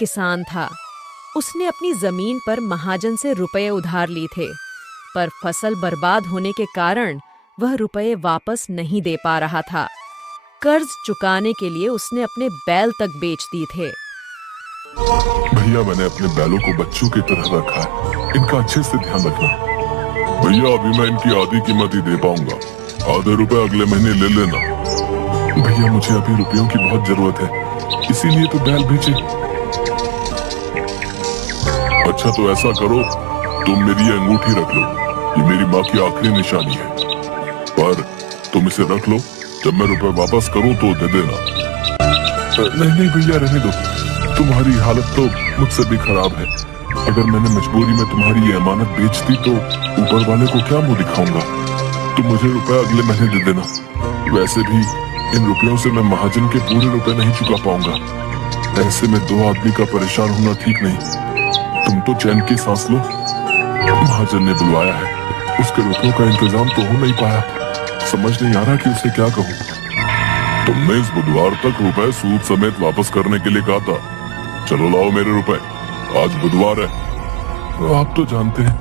किसान था। उसने अपनी जमीन पर महाजन से रुपए उधार लिए थे, पर फसल बर्बाद होने के कारण वह रुपए वापस नहीं दे पा रहा था। कर्ज चुकाने के लिए उसने अपने बैल तक बेच दिए थे। भैया, मैंने अपने बैलों को बच्चों की तरह रखा है, इनका अच्छे से ध्यान रखना। भैया, अभी मैं इनकी आधी कीमत ही दे पाऊंगा, आधे रुपए अगले महीने ले लेना। भैया, मुझे अभी रुपयों की बहुत जरूरत है, इसीलिए तो बैल बेचे। अच्छा, तो ऐसा करो, तुम मेरी ये अंगूठी रख लो, ये मेरी माँ की आखिरी निशानी है, पर तुम इसे रख लो, जब मैं रुपए वापस करूं तो दे देना। नहीं नहीं भैया, रहने दो, तुम्हारी हालत तो मुझसे भी खराब है। अगर मैंने मजबूरी में तुम्हारी ये अमानत बेच दी तो ऊपर वाले को क्या मुंह दिखाऊंगा। तुम मुझे रुपए अगले महीने दे देना। वैसे भी इन रुपयों से मैं महाजन के पूरे रुपए नहीं चुका पाऊंगा। ऐसे में दो आदमी का परेशान होना ठीक नहीं। तुम तो चैन की सांस लो। महाजन ने बुलवाया है, उसके रुपयों का इंतजाम तो हो नहीं पाया। समझ नहीं आ रहा कि उसे क्या कहूँ। तुमने इस बुधवार तक रुपए सूद समेत वापस करने के लिए कहा था। चलो लाओ मेरे रुपए, आज बुधवार है। आप तो जानते हैं,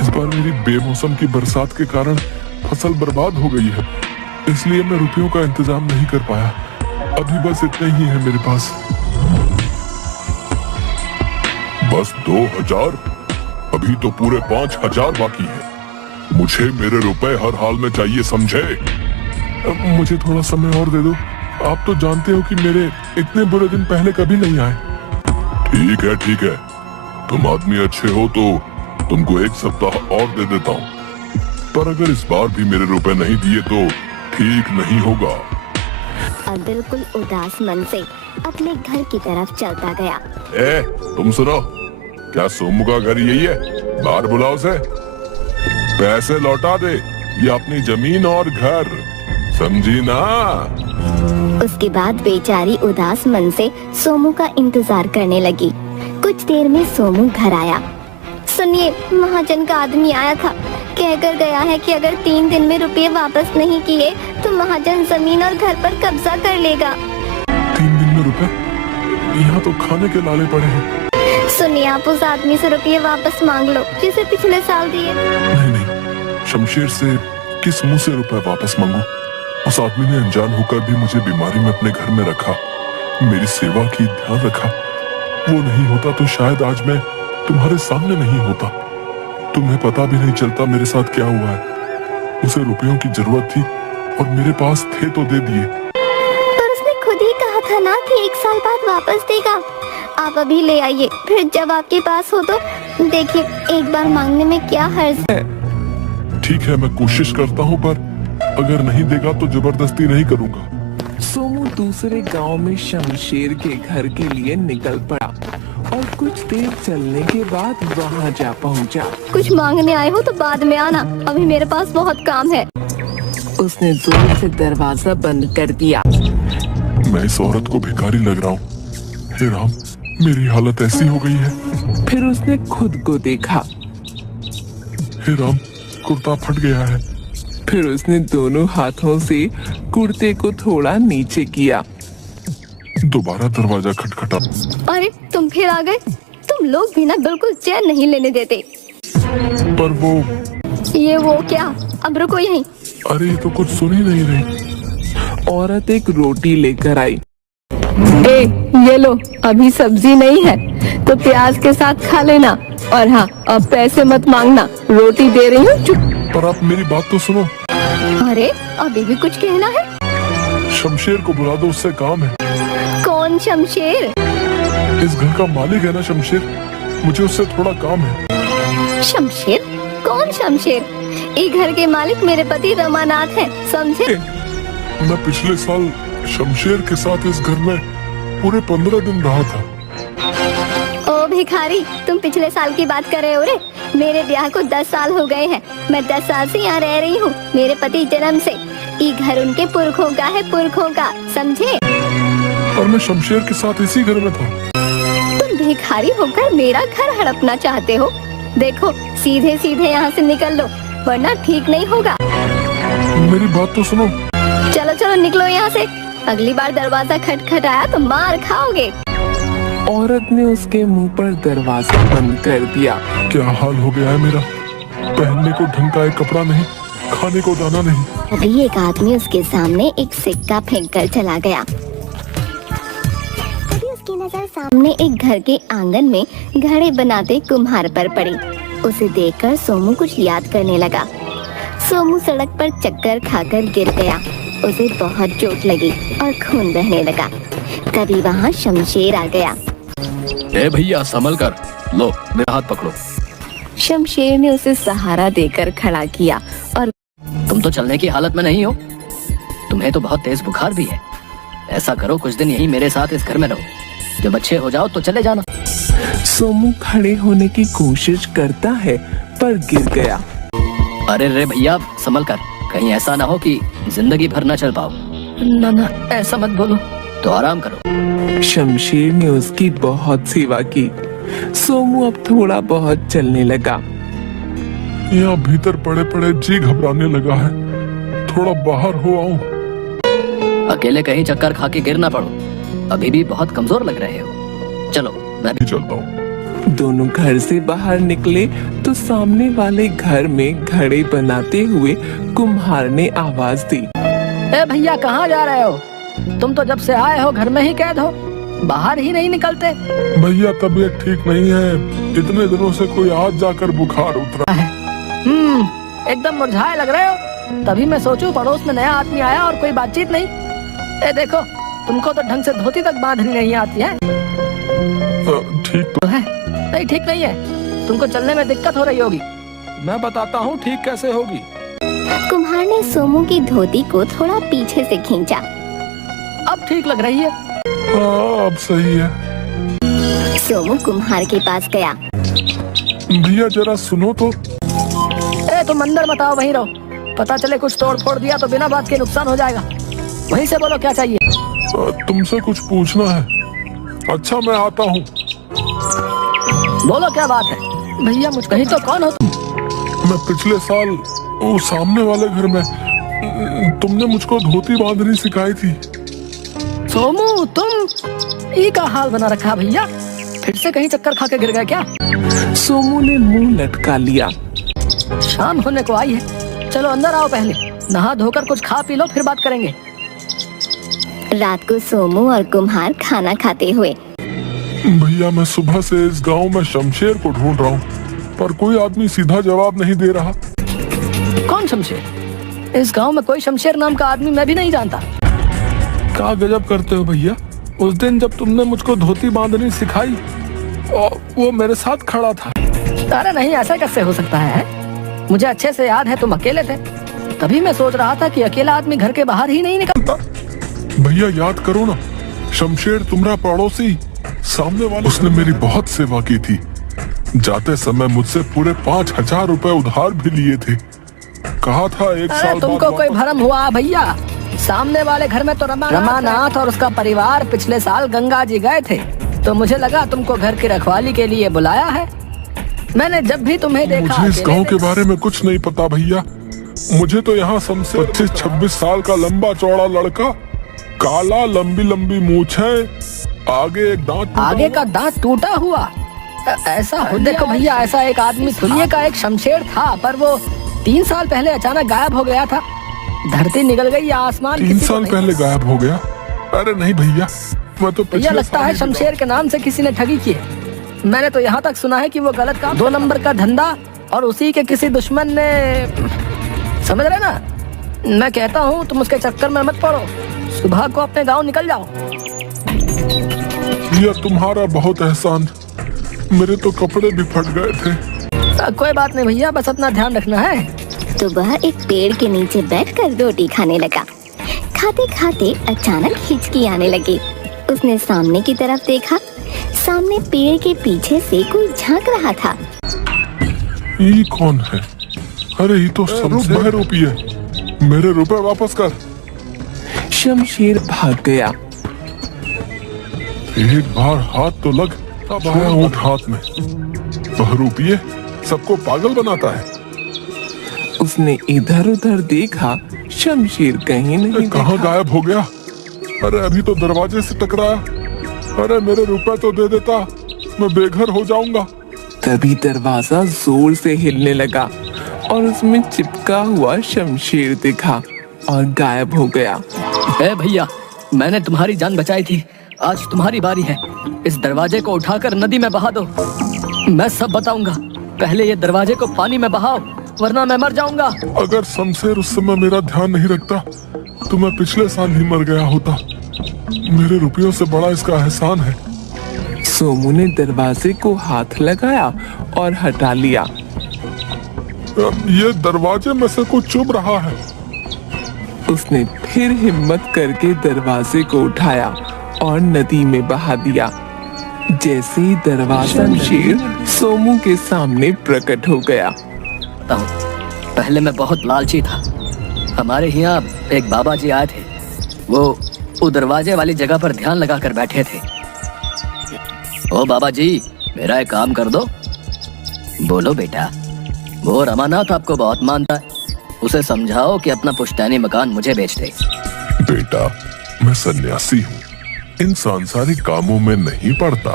इस बार मेरी बेमौसम की बरसात के कारण फसल बर्बाद हो गई है, इसलिए मैं रुपयों का इंतजाम नहीं कर पाया। अभी बस इतने ही है मेरे पास। बस 2000? अभी तो पूरे 5000 बाकी है। मुझे मेरे रुपए हर हाल में चाहिए, समझे? मुझे थोड़ा समय और दे दो। आप तो जानते हो कि मेरे इतने बुरे दिन पहले कभी नहीं आए। ठीक है ठीक है, तुम आदमी अच्छे हो तो तुमको 1 सप्ताह और दे देता हूँ, पर अगर इस बार भी मेरे रुपए नहीं दिए तो ठीक नहीं होगा। और बिल्कुल उदास मन से अपने घर की तरफ चलता गया। तुम सुनो, क्या सोमू का घर यही है? बाहर बुलाओ उसे, पैसे लौटा दे, ये अपनी जमीन और घर, समझी ना? उसके बाद बेचारी उदास मन से सोमू का इंतजार करने लगी। कुछ देर में सोमू घर आया। सुनिए, महाजन का आदमी आया था, कहकर गया है कि अगर 3 दिन में रुपये वापस नहीं किए तो महाजन जमीन और घर पर कब्जा कर लेगा। 3 दिन में रुपए? यहाँ तो खाने के लाले पड़े हैं। सुनिए, आप उस आदमी से रुपये वापस मांग लो जिसे पिछले साल दिए। नहीं नहीं, शमशेर से किस मुंह से रुपए वापस मांगू? उस आदमी ने अनजान होकर भी मुझे बीमारी में अपने घर में रखा, मेरी सेवा की, ध्यान रखा। वो नहीं होता तो शायद आज मैं तुम्हारे सामने नहीं होता। तुम्हें पता भी नहीं चलता मेरे साथ क्या हुआ है। उसे रुपयों की जरूरत थी और मेरे पास थे तो दे दिए। पर उसने खुद ही कहा था ना कि 1 साल बाद वापस देगा। आप अभी ले आइए, फिर जब आपके पास हो तो देखिए, एक बार मांगने में क्या हर्ज है। ठीक है, मैं कोशिश करता हूँ, पर अगर नहीं देगा तो जबरदस्ती नहीं करूँगा। सोमू दूसरे गांव में शमशेर के घर के लिए निकल पड़ा और कुछ देर चलने के बाद वहां जा पहुंचा। कुछ मांगने आए हो तो बाद में आना, अभी मेरे पास बहुत काम है। उसने जोर से दरवाजा बंद कर दिया। मैं इस औरत को भिखारी लग रहा हूँ। हे राम, मेरी हालत ऐसी हो गई है। फिर उसने खुद को देखा। हे राम, कुर्ता फट गया है। फिर उसने दोनों हाथों से कुर्ते को थोड़ा नीचे किया। दोबारा दरवाजा खटखटा। अरे, तुम फिर आ गए। तुम लोग भी ना बिल्कुल चैन नहीं लेने देते। पर वो क्या? अब रुको यहीं। अरे, ये तो कुछ सुन ही नहीं रही। औरत एक रोटी लेकर आई। ये लो, अभी सब्जी नहीं है तो प्याज के साथ खा लेना, और हाँ, अब पैसे मत मांगना, रोटी दे रही हूँ, चुप। पर आप मेरी बात तो सुनो। अरे, अभी भी कुछ कहना है? शमशेर को बुला दो, उससे काम है। कौन शमशेर? इस घर का मालिक है ना शमशेर, मुझे उससे थोड़ा काम है। शमशेर? कौन शमशेर? ये घर के मालिक मेरे पति रमानाथ हैं, समझे? मैं पिछले साल शमशेर के साथ इस घर में पूरे 15 दिन रहा था। ओ भिखारी, तुम पिछले साल की बात कर रहे हो रे? मेरे ब्याह को 10 साल हो गए हैं। मैं 10 साल से यहाँ रह रही हूँ। मेरे पति जन्म से। ये घर उनके पुरखों का है, पुरखों का, समझे? और मैं शमशेर के साथ इसी घर में था। तुम भिखारी होकर मेरा घर हड़पना चाहते हो? देखो, सीधे सीधे यहाँ से निकल लो, वरना ठीक नहीं होगा। मेरी बात तो सुनो। चलो चलो, निकलो यहाँ से। अगली बार दरवाजा खटखटाया तो मार खाओगे। औरत ने उसके मुंह पर दरवाजा बंद कर दिया। क्या हाल हो गया है मेरा। पहनने को ढंग का एक कपड़ा नहीं, खाने को दाना नहीं। अभी एक आदमी उसके सामने एक सिक्का फेंक कर चला गया। तभी उसकी नजर सामने एक घर के आंगन में घड़े बनाते कुम्हार पर पड़ी। उसे देखकर सोमू कुछ याद करने लगा। सोमू सड़क पर चक्कर खाकर गिर गया। उसे बहुत चोट लगी और खून बहने लगा। तभी वहाँ शमशेर आ गया। ए भैया संभल कर, लो मेरा हाथ पकड़ो। शमशेर ने उसे सहारा देकर खड़ा किया और तुम तो चलने की हालत में नहीं हो, तुम्हें तो बहुत तेज बुखार भी है। ऐसा करो कुछ दिन यहीं मेरे साथ इस घर में रहो, जब अच्छे हो जाओ तो चले जाना। सोमू खड़े होने की कोशिश करता है पर गिर गया। अरे रे भैया संभल कर, कहीं ऐसा ना हो कि जिंदगी भर न चल पाओ। ना ना ऐसा मत बोलो, तो आराम करो। शमशेर ने उसकी बहुत सेवा की। सोमू अब थोड़ा बहुत चलने लगा। यहाँ भीतर पड़े पड़े जी घबराने लगा है, थोड़ा बाहर हो आऊं। अकेले कहीं चक्कर खा के गिर ना पड़ो, अभी भी बहुत कमजोर लग रहे हो। चलो मैं भी चलता हूँ। दोनों घर से बाहर निकले तो सामने वाले घर में घड़े बनाते हुए कुम्हार ने आवाज दी। ए भैया कहाँ जा रहे हो? तुम तो जब से आए हो घर में ही कैद हो, बाहर ही नहीं निकलते। भैया तबीयत ठीक नहीं है, इतने दिनों से कोई आज जाकर बुखार उतरा है। एकदम मुरझाए लग रहे हो। तभी मैं सोचूं पड़ोस में नया आदमी आया और कोई बातचीत नहीं। ए देखो, तुमको तो ढंग से धोती तक बांधनी नहीं आती है। ठीक तो है नहीं, ठीक नहीं है। तुमको चलने में दिक्कत हो रही होगी। मैं बताता हूँ ठीक कैसे होगी। कुम्हार ने सोमू की धोती को थोड़ा पीछे से खींचा। अब ठीक लग रही है। हाँ अब सही है। सोमू कुम्हार के पास गया। भैया जरा सुनो तो। ए तुम अंदर मत आओ, वहीं रहो। पता चले कुछ तोड़ फोड़ दिया तो बिना बात के नुकसान हो जाएगा। वहीं से बोलो क्या चाहिए। तुमसे कुछ पूछना है। अच्छा मैं आता हूँ। बोलो क्या बात है। भैया मुझ कहीं तो कौन हो तुम? मैं पिछले साल वो सामने वाले घर में तुमने मुझको धोती बांधनी सिखाई थी। सोमू तुम ये का हाल बना रखा भैया, फिर से कहीं चक्कर खा के गिर गए क्या? सोमू ने मुंह लटका लिया। शाम होने को आई है, चलो अंदर आओ, पहले नहा धोकर कुछ खा पी लो फिर बात करेंगे। रात को सोमू और कुम्हार खाना खाते हुए। भैया मैं सुबह से इस गांव में शमशेर को ढूंढ रहा हूँ, पर कोई आदमी सीधा जवाब नहीं दे रहा। कौन शमशेर? इस गांव में कोई शमशेर नाम का आदमी मैं भी नहीं जानता। क्या गजब करते हो भैया। उस दिन जब तुमने मुझको धोती बांधनी सिखाई और वो मेरे साथ खड़ा था। अरे नहीं, ऐसा कैसे हो सकता है? मुझे अच्छे से याद है तुम अकेले थे, तभी मैं सोच रहा था कि अकेला आदमी घर के बाहर ही नहीं निकलता। भैया याद करो ना, शमशेर तुम्हारा पड़ोसी सामने वाला, उसने मेरी बहुत सेवा की थी। जाते समय मुझसे पूरे 5,000 रुपए उधार भी लिए थे। कहा था एक अरे साल तुमको बाद कोई भरम हुआ भैया? सामने वाले घर में तो रमानाथ और उसका परिवार पिछले साल गंगा जी गए थे, तो मुझे लगा तुमको घर की रखवाली के लिए बुलाया है। मैंने जब भी तुम्हें देखा। मुझे इस गांव के बारे में कुछ नहीं पता भैया। मुझे तो यहाँ समझे 25-26 साल का लंबा चौड़ा लड़का, काला, लंबी लंबी मूछें, आगे एक दांत, आगे का दांत टूटा हुआ। ऐसा हो, देखो भैया, ऐसा एक आदमी खुलिए का एक शमशेर था, पर वो 3 साल पहले अचानक गायब हो गया था। धरती निकल गई, आसमान 3 साल पहले गायब हो गया? अरे नहीं भैया, मैं तो भैया लगता है शमशेर के नाम से किसी ने ठगी की है। मैंने तो यहाँ तक सुना है कि वो गलत काम, 2 नंबर का धंधा, और उसी के किसी दुश्मन ने, समझ रहे ना? मैं कहता हूँ तुम उसके चक्कर में मत पड़ो, सुबह को अपने गांव निकल जाओ। भैया तुम्हारा बहुत एहसान, मेरे तो कपड़े भी फट गए थे। कोई बात नहीं भैया, बस अपना ध्यान रखना है। तो वह एक पेड़ के नीचे बैठकर रोटी खाने लगा। खाते खाते अचानक हिचकी आने लगी। उसने सामने की तरफ देखा। सामने पेड़ के पीछे से कोई झांक रहा था। ये कौन है? अरे ये तो शमशेर रुपये, मेरे रुपए वापस कर। शमशेर भाग गया। एक बार हाथ तो लग, अब आया ऊँट हाथ में। वह रुपये सबको पागल बनाता है। उसने इधर उधर देखा, शमशेर कहीं नहीं कहाँ दिखा। गायब हो गया? अरे अभी तो दरवाजे से टकराया, अरे मेरे रुपए तो दे देता, मैं बेघर हो जाऊंगा। तभी दरवाजा जोर से हिलने लगा और उसमें चिपका हुआ शमशीर दिखा और गायब हो गया। ए भैया, मैंने तुम्हारी जान बचाई थी, आज तुम्हारी बारी है। इस दरवाजे को उठाकर नदी में बहा दो। मैं सब बताऊंगा, पहले ये दरवाजे को पानी में बहाओ, वरना मैं मर जाऊंगा। अगर शमशेर उस समय मेरा ध्यान नहीं रखता तो मैं पिछले साल ही मर गया होता। मेरे रुपयों से बड़ा इसका एहसान है। सोमू ने दरवाजे को हाथ लगाया और हटा लिया। ये दरवाजे में से कुछ चुभ रहा है। उसने फिर हिम्मत करके दरवाजे को उठाया और नदी में बहा दिया। जैसे ही दरवाजा शमशीर सोमू के सामने प्रकट हो गया। पहले मैं बहुत लालची था। हमारे यहाँ एक बाबा जी आए थे, वो दरवाजे वाली जगह पर ध्यान लगा कर बैठे थे। ओ बाबा जी, मेरा एक काम कर दो। बोलो बेटा। वो रमानाथ आपको बहुत मानता है, उसे समझाओ कि अपना पुश्तैनी मकान मुझे बेच दे। बेटा, मैं सन्यासी हूँ, इन सांसारिक कामों में नहीं पड़ता।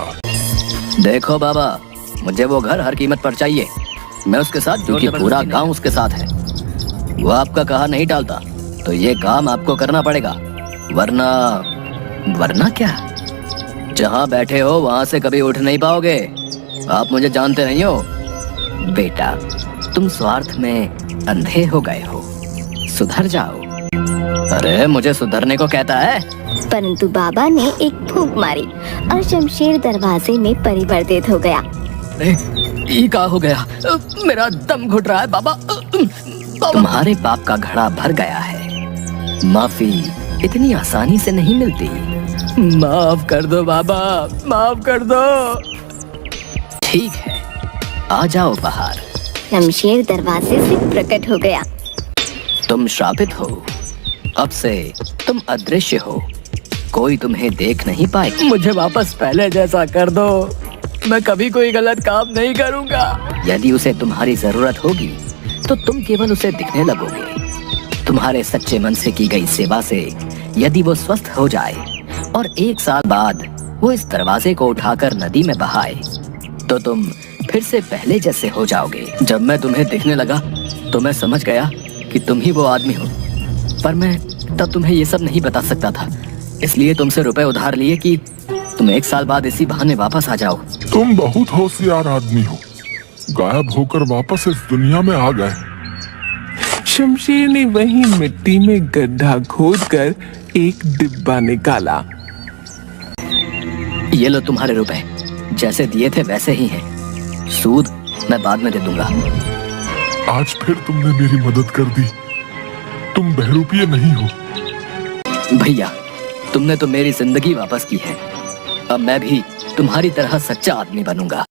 देखो बाबा, मुझे वो घर हर कीमत पर चाहिए। मैं उसके साथ, क्योंकि पूरा गांव उसके साथ है। वो आपका कहा नहीं टालता, तो ये काम आपको करना पड़ेगा, वरना क्या? जहाँ बैठे हो वहाँ से कभी उठ नहीं पाओगे। आप मुझे जानते नहीं हो। बेटा, तुम स्वार्थ में अंधे हो गए हो, सुधर जाओ। अरे मुझे सुधरने को कहता है? परंतु बाबा ने एक फूंक मारी और शमशीर दरवाजे में परिवर्तित हो गया। ये क्या हो गया? मेरा दम घुट रहा है बाबा। तुम्हारे पाप का घड़ा भर गया है। माफी इतनी आसानी से नहीं मिलती। माफ कर दो बाबा, माफ कर दो। ठीक है, आ जाओ बाहर। शमशीर दरवाजे से प्रकट हो गया। तुम श्रापित हो, अब से तुम अदृश्य हो, कोई तुम्हें देख नहीं पाए। मुझे वापस पहले जैसा कर दो, मैं कभी कोई गलत काम नहीं करूंगा। यदि उसे तुम्हारी जरूरत होगी तो तुम केवल उसे दिखने लगोगे। तुम्हारे सच्चे मन से की गई सेवा से यदि वो स्वस्थ हो जाए और 1 साल बाद वो इस दरवाजे को उठाकर नदी में बहाए, तो तुम फिर से पहले जैसे हो जाओगे। जब मैं तुम्हें दिखने लगा तो मैं समझ गया कि तुम ही वो आदमी हो, पर मैं तब तुम्हें ये सब नहीं बता सकता था। इसलिए तुमसे रुपए उधार लिए कि तुम 1 साल बाद इसी बहाने वापस आ जाओ। तुम बहुत होशियार आदमी हो, गायब होकर वापस इस दुनिया में आ गए। शमशीर ने वही मिट्टी में गड्ढा खोदकर एक डिब्बा निकाला। ये लो तुम्हारे रुपए, जैसे दिए थे वैसे ही हैं। सूद मैं बाद में दे दूंगा। आज फिर तुमने मेरी मदद कर दी। तुम बहरूपिये नहीं हो। भैया, तुमने तो मेरी जिंदगी वापस की है। अब मैं भी तुम्हारी तरह सच्चा आदमी बनूंगा।